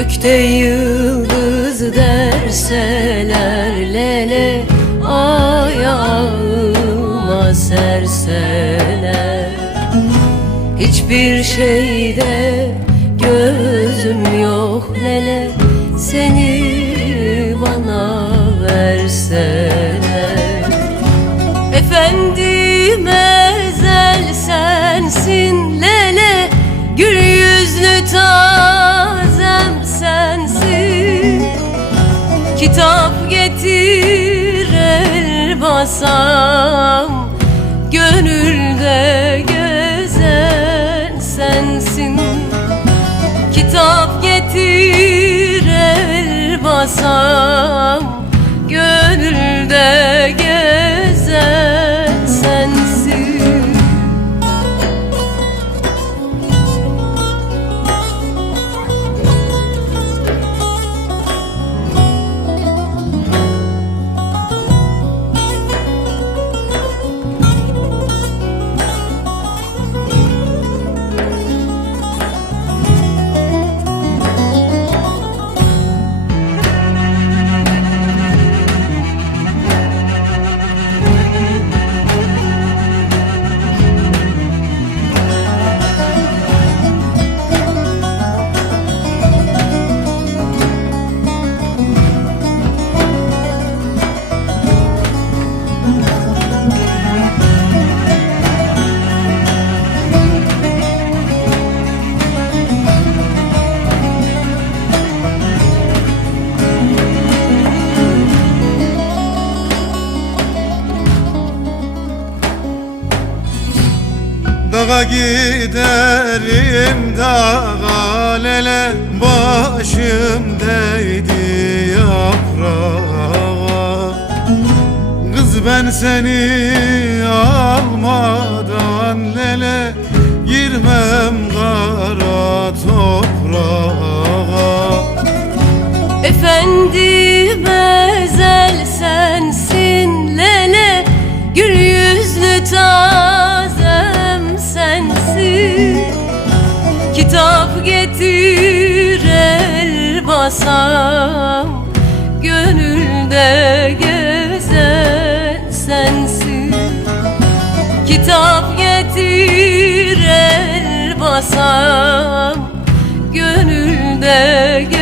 Gökte yıldız derseler lele Ayağıma serseler. Hiçbir şeyde gözüm yok lele Seni bana verseler el Dağa giderim dağa lele Başım değdi yaprağa. Kız ben seni almadan lele Girmem kara toprağa. Efendim ezel sensin lele Gül yüzlü tazem Kitap getir el basam Gönülde gezen sensin. Kitap getir el basam Gönülde gezen